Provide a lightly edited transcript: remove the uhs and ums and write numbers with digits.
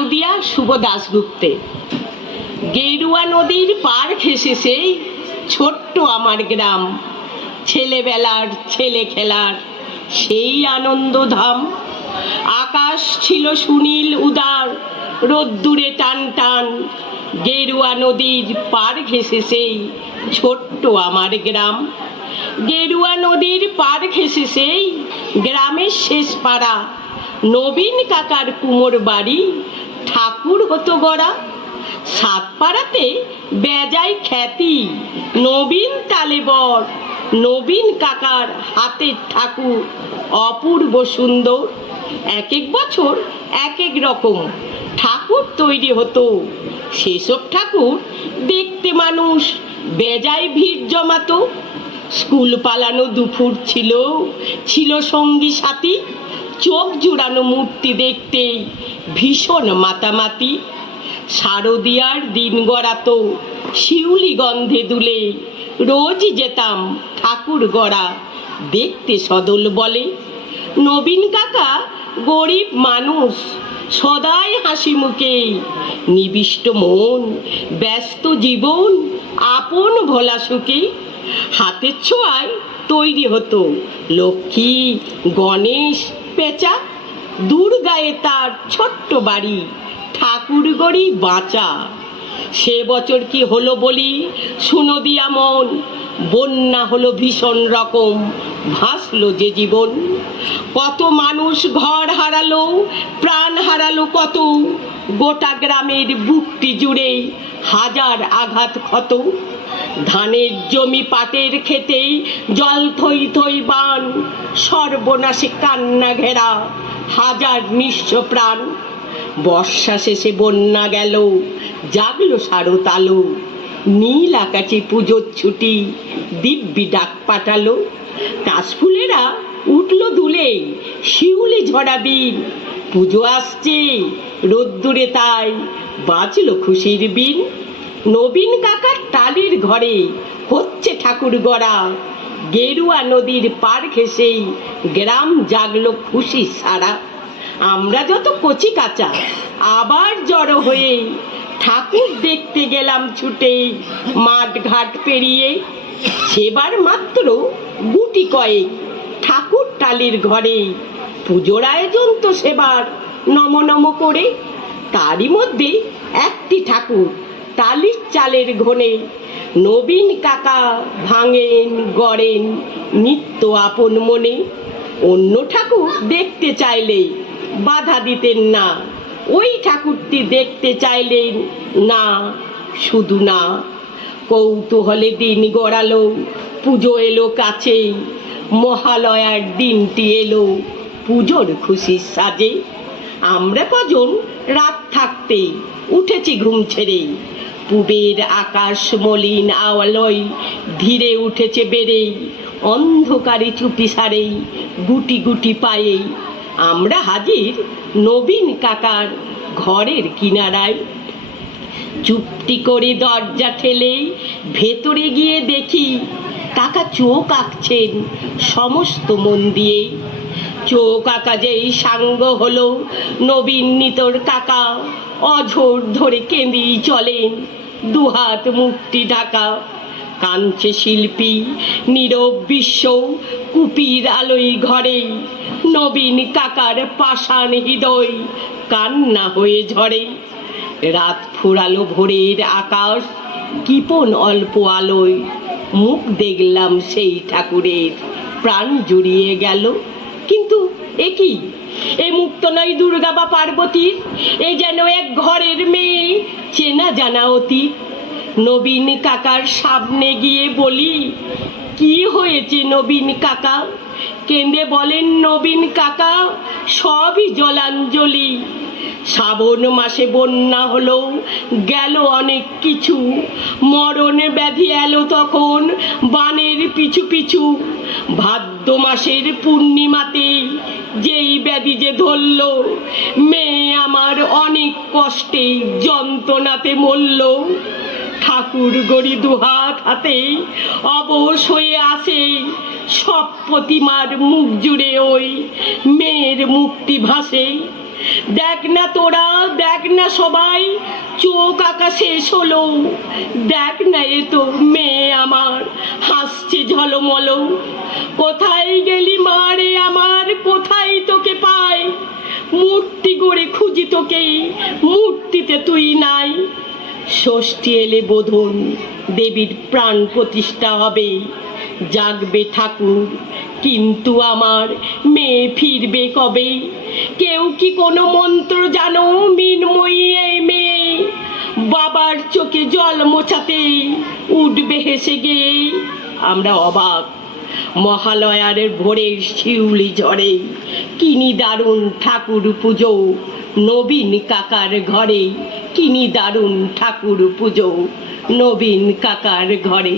শারদিয়া শুভ দাশগুপ্তে। গেরুয়া নদীর পার ঘেঁষেছে ছোট্ট আমার গ্রাম, ছেলেবেলার ছেলে খেলার সেই আনন্দধাম। আকাশ ছিল সুনীল উদার, রোদ্দুরে টান টান। গেরুয়া নদীর পার ঘেঁষেছে ছোট্ট আমার গ্রাম। গেরুয়া নদীর পার ঘেঁষেছে গ্রামের শেষ পাড়া। নবীন কাকার কুমোর বাড়ি, ঠাকুর হতো গড়া। সাত পাড়াতে বেজায় খ্যাতি, নবীন তালে বর। নবীন কাকার হাতের ঠাকুর অপূর্ব সুন্দর। এক এক বছর এক এক রকম ঠাকুর তৈরি হতো। সেসব ঠাকুর দেখতে মানুষ বেজায় ভিড় জমাতো। স্কুল পালানো দুপুর ছিল, ছিল সঙ্গী সাথী। চোখ জুড়ানো মূর্তি দেখতে ভীষণ মাতামাতি। শারদিয়ার দিন গড়াতো শিউলি গন্ধে দুলে। রোজ যেতাম ঠাকুর গড়া দেখতে সদল বলে। নবীন কাকা গরিব মানুষ, সদাই হাসি মুখে। নিবিষ্ট মন, ব্যস্ত জীবন, আপন ভোলা সুখে। হাতের ছোঁয়ায় তৈরি হতো লক্ষ্মী, গণেশ, পেঁচা। দুর্গায় তার ছোট্ট বাড়ি, ঠাকুর গড়ি বাঁচা। সে বছর কি হলো বলি শুনো দিয়া মন, বন্যা হলো ভীষণ রকম, ভাসলো যে জীবন। কত মানুষ ঘর হারালো, প্রাণ হারালো কত। গোটা গ্রামের বুকটি জুড়ে হাজার আঘাত ক্ষত। ধানের জমি পাটের খেতে জল থই থই বান। সর্বনাশে কান্না ঘেরা হাজার নিঃস্ব প্রাণ। বর্ষা শেষে বন্যা গেল, জাগলো শারদ আলো। নীল আকাশে পুজোর ছুটি, দিব্যি ডাক পাঠালো। কাশফুলেরা উঠলো দুলে, শিউলি ঝরা দিন। পুজো আসছে রোদ্দুরে তাই বাজলো খুশির বিন। নবীন কাকার টালির ঘরে হচ্ছে ঠাকুর গড়া। গেরুয়া নদীর পার ঘেঁষেই গ্রাম জাগলো খুশি সারা। আমরা যত কচি কাঁচা আবার জড়ো হয়ে ঠাকুর দেখতে গেলাম ছুটে মাঠ ঘাট পেরিয়ে। সেবার মাত্র গুটি কয়েক ঠাকুর টালির ঘরে। পুজোর আয়োজন তো সেবার নম নম করে। তারই মধ্যে একটি ঠাকুর টালির চালের ঘনে। নবীন কাকা ভাঙেন গড়েন নিত্য আপন মনে। অন্য ঠাকুর দেখতে চাইলে বাধা দিতেন না, ওই ঠাকুরটি দেখতে চাইলেন না, শুধু না। কৌতূহলে দিন গড়ালো, পুজো এলো কাছে। মহালয়ার দিনটি এলো পুজোর খুশির সাজে। আমরা কজন রাত থাকতে উঠেছি ঘুম ছেড়ে। পূবের আকাশ মলিন আলোয় ধীরে উঠেছে বেড়ে। অন্ধকারে চুপি সারে গুটি গুটি পায়ে আমরা হাজির নবীন কাকার ঘরের কিনারায়। চুপটি করে দরজা ঠেলে ভেতরে গিয়ে দেখি কাকা চোখ আঁকছেন সমস্ত মন দিয়ে। চোখ আঁকা যেই সাঙ্গ হলো নবীন নিতর কাকা, অঝোর ধরে কেঁদেই চলেন দুহাত মুক্তি ঢাকা। কাঁদছে শিল্পী নীরব বিশ্ব কুপির আলোয় ঘরে। নবীন কাকার পাষাণ হৃদয় কান্না হয়ে ঝরে। রাত ফুরালো ভোরের আকাশ কিপন অল্প আলোয়। মুখ দেখলাম সেই ঠাকুরের, প্রাণ জুড়িয়ে গেল। কিন্তু এ কি, এ মুখ তো নয় দুর্গা বা পার্বতীর, এ যেন এক ঘরের মেয়ে, চেনা জানা অতীত। নবীন কাকার সামনে গিয়ে বলি, কি হয়েছে নবীন কাকা? কেঁদে বলেন নবীন কাকা, সবই জলাঞ্জলি। শ্রাবণ মাসে বন্যা হলো, গেল অনেক কিছু। মরণ ব্যাধি এলো তখন বানের পিছু পিছু। ভাদ্র মাসের পূর্ণিমাতে যেই ব্যাধি যে ধরল, মেয়ে আমার অনেক কষ্টে যন্ত্রণাতে মরল। ঠাকুর গড়ি দুহাত হাতে অবশ হয়ে আসে, সব প্রতিমার মুখ জুড়ে ওই মেয়ের মুক্তি ভাসে। দেখ না তোরা, দেখ না সবাই, চোখ আঁকা শেষ হলো। দেখ না এ তো মেয়ে আমার হাসছে ঝলমল। কোথায় গেলি মা রে আমার, কোথায় তোকে পাই? মূর্তি গড়ে খুঁজি তোকে, মূর্তিতে তুই নাই। ষষ্ঠী এলে বোধন দেবীর প্রাণ প্রতিষ্ঠা হবে, জাগবে ঠাকুর, কিন্তু আমার মেয়ে ফিরবে কবে? কেউ কি কোনো মন্ত্র জানো মিনময়ী এই মেয়ে? বাবার চোখে জল মোছাতে উঠবে হেসে গিয়ে। আমরা অবাক, মহালয়ার ভোরের শিউলি ঝড়ে কিনি দারুণ ঠাকুর পুজো নবীন কাকার ঘরে। কিনি দারুণ ঠাকুর পুজো নবীন কাকার ঘরে।